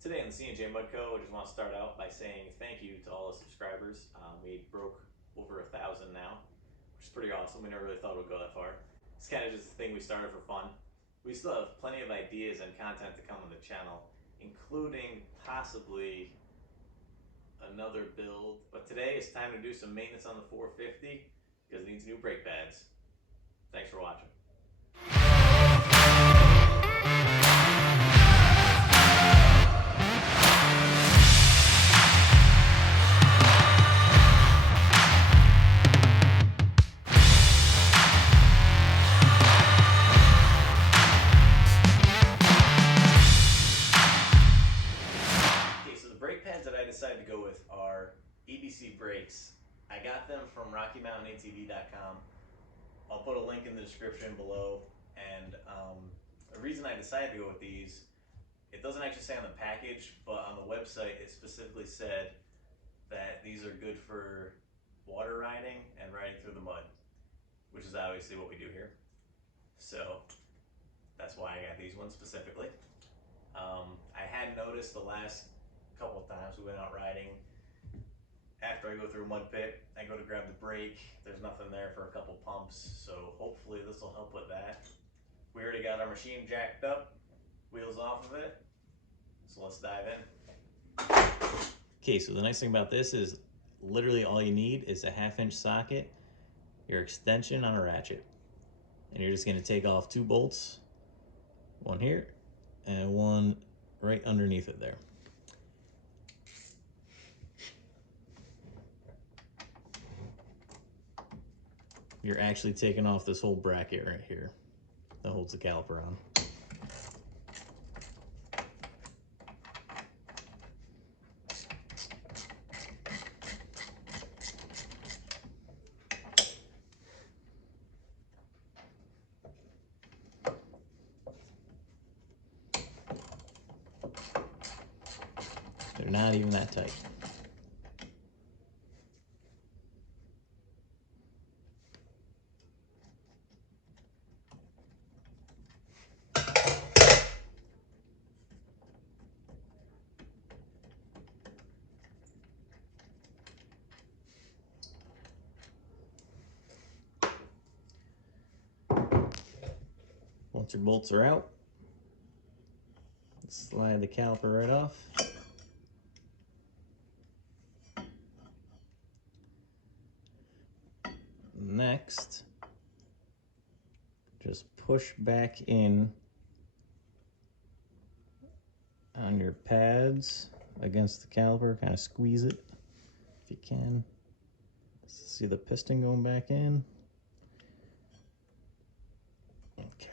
Today on the C&J Mud Co, I just want to start out by saying thank you to all the subscribers. We broke over 1,000 now, which is pretty awesome. We never really thought it would go that far. It's kind of just a thing we started for fun. We still have plenty of ideas and content to come on the channel, including possibly another build. But today it's time to do some maintenance on the 450 because it needs new brake pads. Thanks for watching. Decided to go with are EBC brakes. I got them from RockyMountainATV.com. I'll put a link in the description below. And the reason I decided to go with these, it doesn't actually say on the package, but on the website it specifically said that these are good for water riding and riding through the mud, which is obviously what we do here. So that's why I got these ones specifically. I had noticed the last couple of times we went out riding, after I go through a mud pit, I go to grab the brake, there's nothing there for a couple pumps, so hopefully this will help with that. We already got our machine jacked up, wheels off of it, so let's dive in. Okay, so the nice thing about this is literally all you need is a 1/2-inch socket, your extension on a ratchet, and you're just going to take off 2 bolts, one here and one right underneath it there. You're actually taking off this whole bracket right here that holds the caliper on. They're not even that tight. Once your bolts are out, slide the caliper right off. Next, just push back in on your pads against the caliper, kind of squeeze it if you can. See the piston going back in? Okay.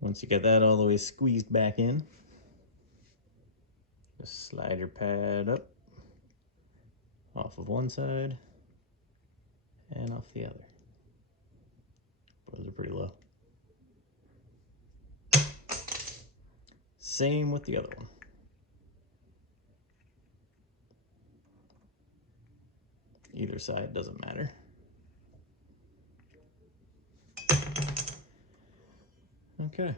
Once you get that all the way squeezed back in, just slide your pad up off of one side and off the other. Those are pretty low. Same with the other one. Either side, doesn't matter. Okay.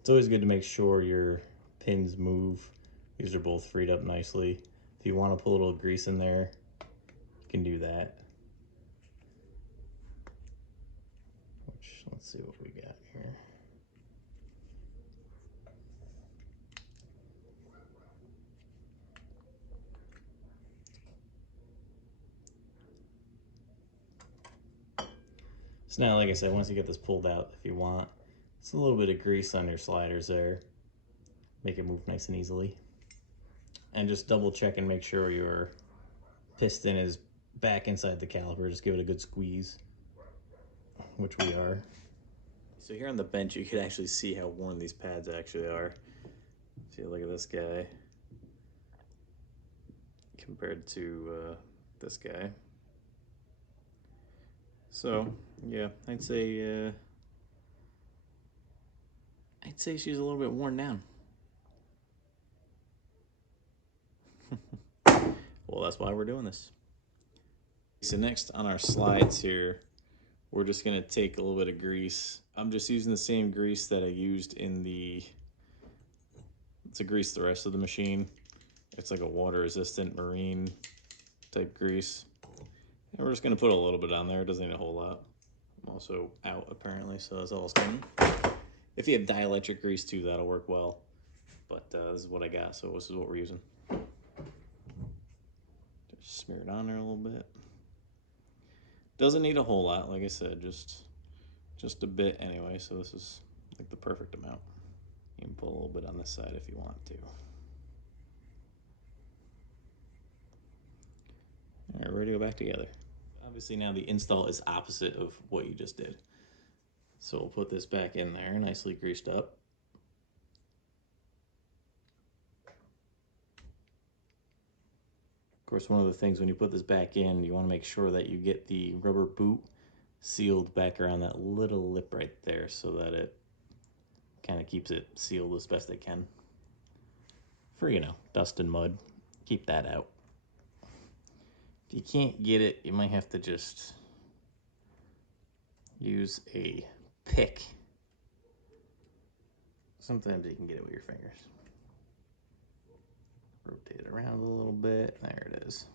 It's always good to make sure your pins move. These are both freed up nicely. If you want to put a little grease in there, you can do that. Which, let's see what we got here. So now, like I said, once you get this pulled out, if you want, it's a little bit of grease on your sliders there. Make it move nice and easily. And just double check and make sure your piston is back inside the caliper. Just give it a good squeeze, which we are. So here on the bench, you can actually see how worn these pads actually are. See, look at this guy compared to this guy. So yeah, I'd say she's a little bit worn down. Well, that's why we're doing this. So next on our slides here, we're just gonna take a little bit of grease. I'm just using the same grease that I used in the to grease the rest of the machine. It's like a water resistant marine type grease. And we're just gonna put a little bit on there. It doesn't need a whole lot. I'm also out apparently, so that's all it's coming. If you have dielectric grease too, that'll work well. But this is what I got, so this is what we're using. Just smear it on there a little bit. Doesn't need a whole lot, like I said, just a bit anyway, so this is like the perfect amount. You can put a little bit on this side if you want to. All right, ready to go back together. Obviously now the install is opposite of what you just did. So we'll put this back in there, nicely greased up. Of course, one of the things when you put this back in, you want to make sure that you get the rubber boot sealed back around that little lip right there so that it kind of keeps it sealed as best it can. For, you know, dust and mud, keep that out. If you can't get it, you might have to just use a pick. Sometimes you can get it with your fingers. Rotate it around a little bit. There it is.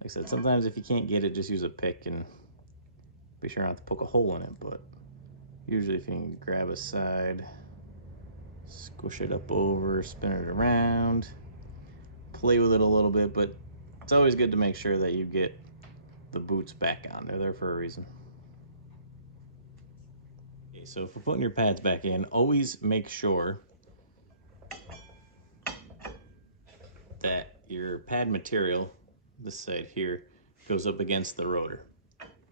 Like I said, sometimes if you can't get it, just use a pick and be sure not to poke a hole in it. But usually if you can grab a side, squish it up over, spin it around, play with it a little bit, but it's always good to make sure that you get the boots back on. They're there for a reason. Okay, so for putting your pads back in, always make sure that your pad material, this side here, goes up against the rotor,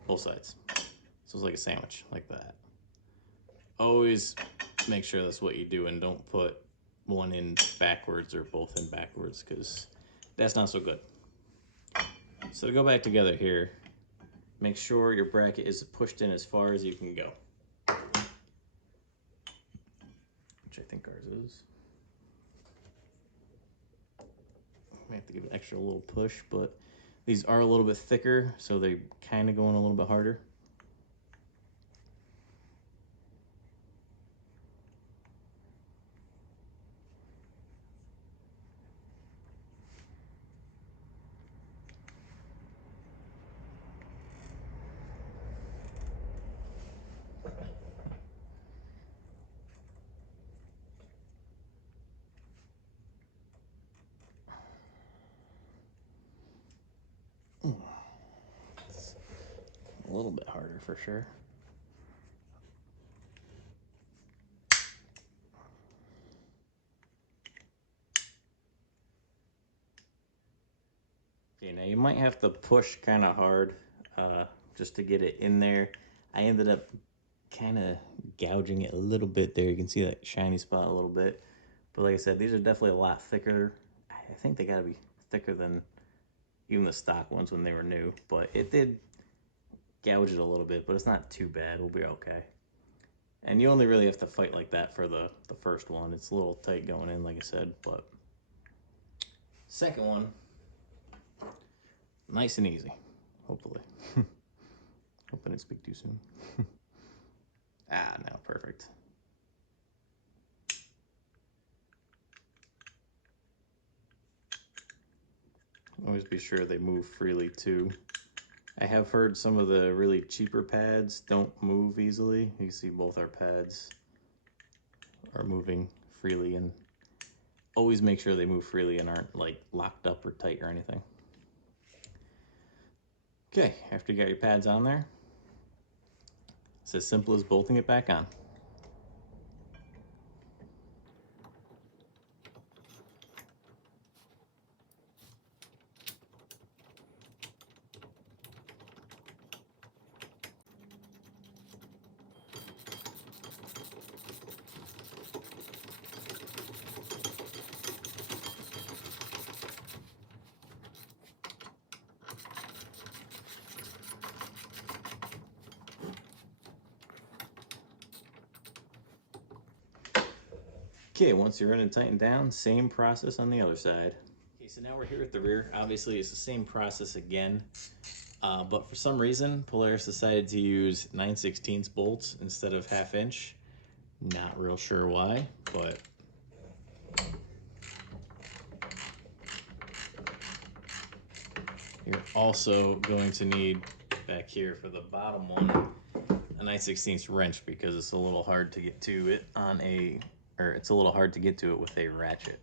both sides. So it's like a sandwich, like that. Always make sure that's what you do and don't put one in backwards or both in backwards, because that's not so good. So to go back together here, make sure your bracket is pushed in as far as you can go. Which I think ours is. May have to give an extra little push, but these are a little bit thicker, so they kind of go in a little bit harder. It's a little bit harder for sure. Okay, now you might have to push kind of hard just to get it in there. I ended up kind of gouging it a little bit there. You can see that shiny spot a little bit. But like I said, these are definitely a lot thicker. I think they gotta be thicker than even the stock ones when they were new. But it did gouge it a little bit, but it's not too bad. We'll be okay. And you only really have to fight like that for the first one. It's a little tight going in, like I said, but second one, nice and easy, hopefully. Hope I didn't speak too soon. Ah, now perfect. Always be sure they move freely too. I have heard some of the really cheaper pads don't move easily. You can see both our pads are moving freely, and always make sure they move freely and aren't like locked up or tight or anything. Okay, after you got your pads on there, it's as simple as bolting it back on. Okay, once you're in and tightened down, same process on the other side. Okay, so now we're here at the rear. Obviously, it's the same process again, but for some reason, Polaris decided to use 9/16 bolts instead of 1/2 inch. Not real sure why, but also going to need back here for the bottom one a 9/16 wrench because it's a little hard to get to it on a, or it's a little hard to get to it with a ratchet.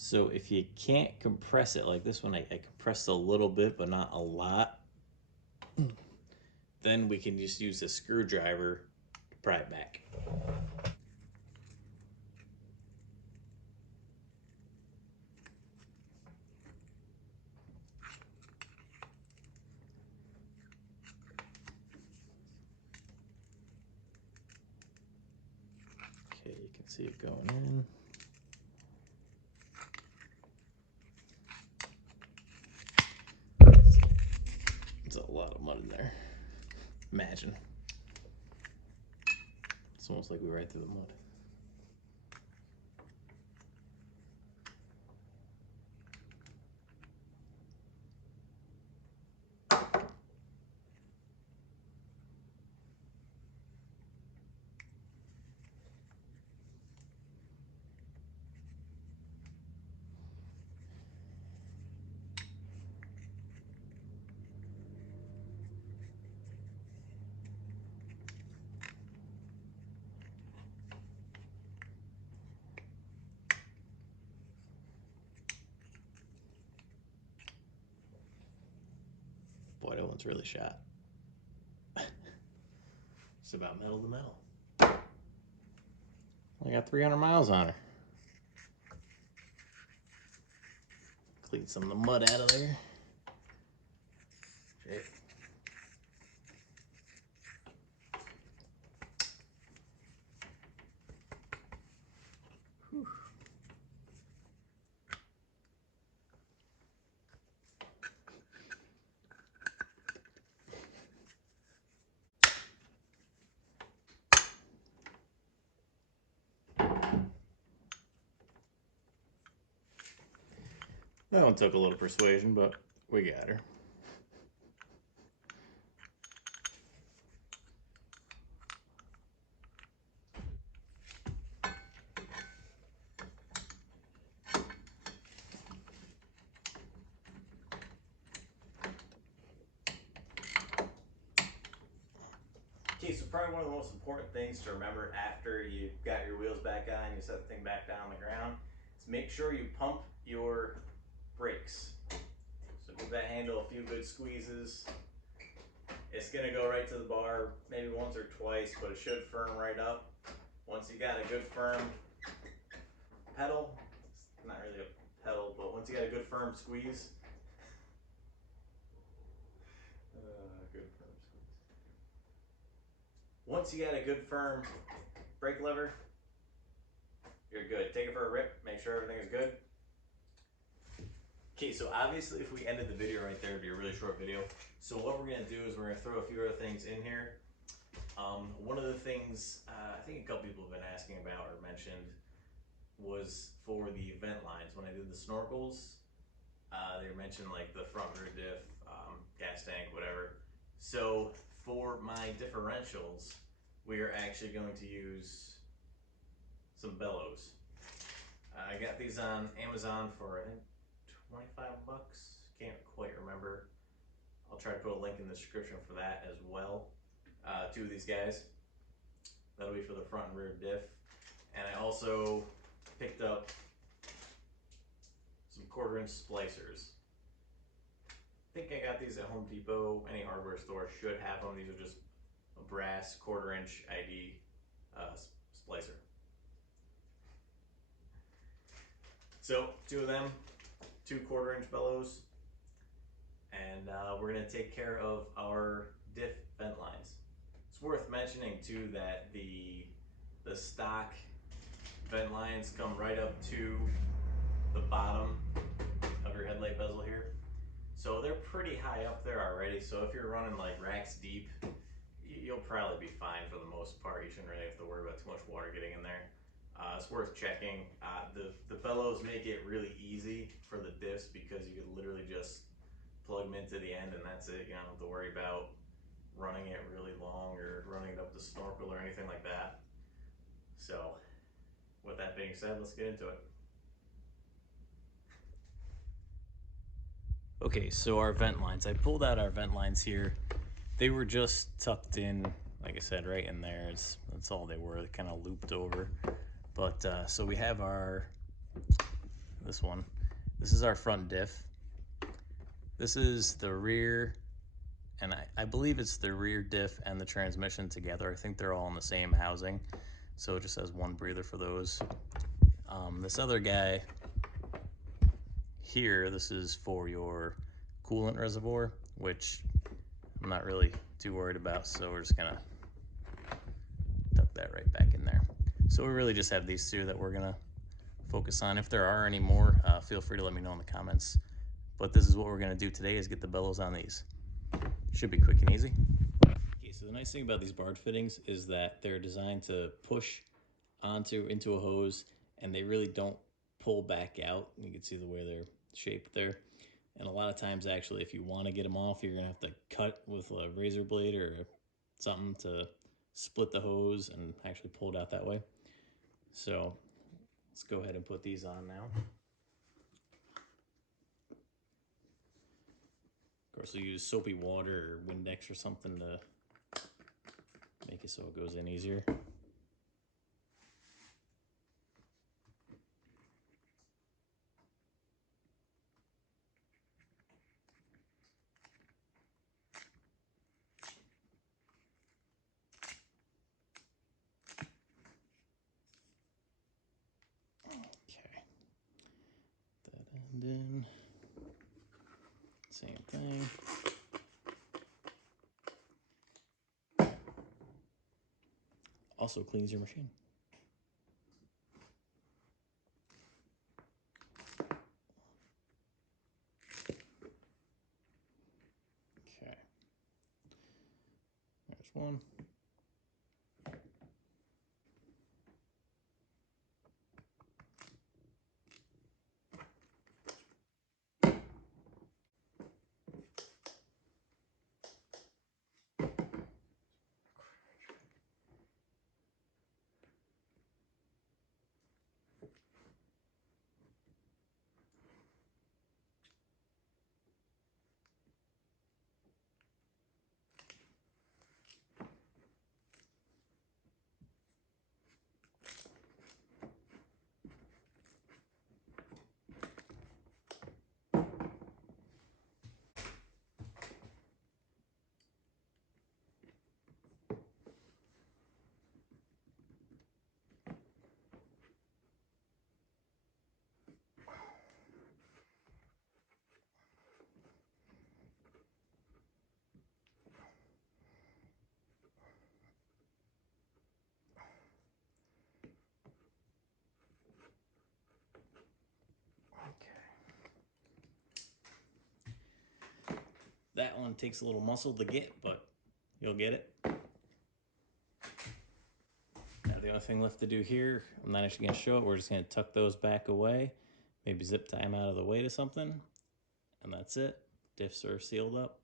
So if you can't compress it like this one, I compressed a little bit, but not a lot. Then we can just use a screwdriver to pry it back. Okay, you can see it going in. There's a lot of mud in there. Imagine. It's almost like we were right through the mud. Boy, that one's really shot. It's about metal to metal. I got 300 miles on her. Clean some of the mud out of there. Okay. Whew. That one took a little persuasion, but we got her. Okay, so probably one of the most important things to remember after you got your wheels back on, you set the thing back down on the ground, is make sure you pump your brakes. So give that handle a few good squeezes. It's gonna go right to the bar, maybe once or twice, but it should firm right up. Once you got a good firm pedal, it's not really a pedal, but once you got a good firm squeeze, once you got a good firm brake lever, you're good. Take it for a rip, make sure everything is good. Okay, so obviously if we ended the video right there, it'd be a really short video. So what we're gonna do is we're gonna throw a few other things in here. One of the things I think a couple people have been asking about or mentioned was for the vent lines. When I did the snorkels, they mentioned like the front rear diff, gas tank, whatever. So for my differentials, we are actually going to use some bellows. I got these on Amazon for I think 25 bucks. Can't quite remember. I'll try to put a link in the description for that as well. Two of these guys. That'll be for the front and rear diff. And I also picked up some 1/4-inch splicers. I think I got these at Home Depot. Any hardware store should have them. These are just a brass 1/4-inch ID splicer. So 2 of them, 2 1/4-inch bellows, and we're gonna take care of our diff vent lines. It's worth mentioning too that the stock vent lines come right up to the bottom of your headlight bezel here. So they're pretty high up there already. So if you're running like racks deep, you'll probably be fine for the most part. You shouldn't really have to worry about too much water getting in there. It's worth checking. The bellows make it really easy for the diffs because you could literally just plug them into the end and that's it. You don't have to worry about running it really long or running it up the snorkel or anything like that. So with that being said, let's get into it. Okay, so our vent lines. I pulled out our vent lines here. They were just tucked in, like I said, right in there. That's all they were, kind of looped over. But so we have this one. This is our front diff. This is the rear, and I believe it's the rear diff and the transmission together. I think they're all in the same housing. So it just has one breather for those. This other guy here, this is for your coolant reservoir, which I'm not really too worried about, so we're just gonna tuck that right back in there. So we really just have these two that we're gonna focus on. If there are any more, feel free to let me know in the comments. But this is what we're gonna do today, is get the bellows on these. Should be quick and easy. Okay, so the nice thing about these barred fittings is that they're designed to push into a hose, and they really don't pull back out. You can see the way they're shaped there. And a lot of times, actually, if you want to get them off, you're gonna have to cut with a razor blade or something to split the hose and actually pull it out that way. So let's go ahead and put these on now. Of course, we'll use soapy water or Windex or something to make it so it goes in easier. Okay. That end in. Same thing. Also cleans your machine. Okay. There's one. That one takes a little muscle to get, but you'll get it. Now the only thing left to do here, I'm not actually gonna show it, we're just gonna tuck those back away, maybe zip tie them out of the way to something, and that's it. Diffs are sealed up.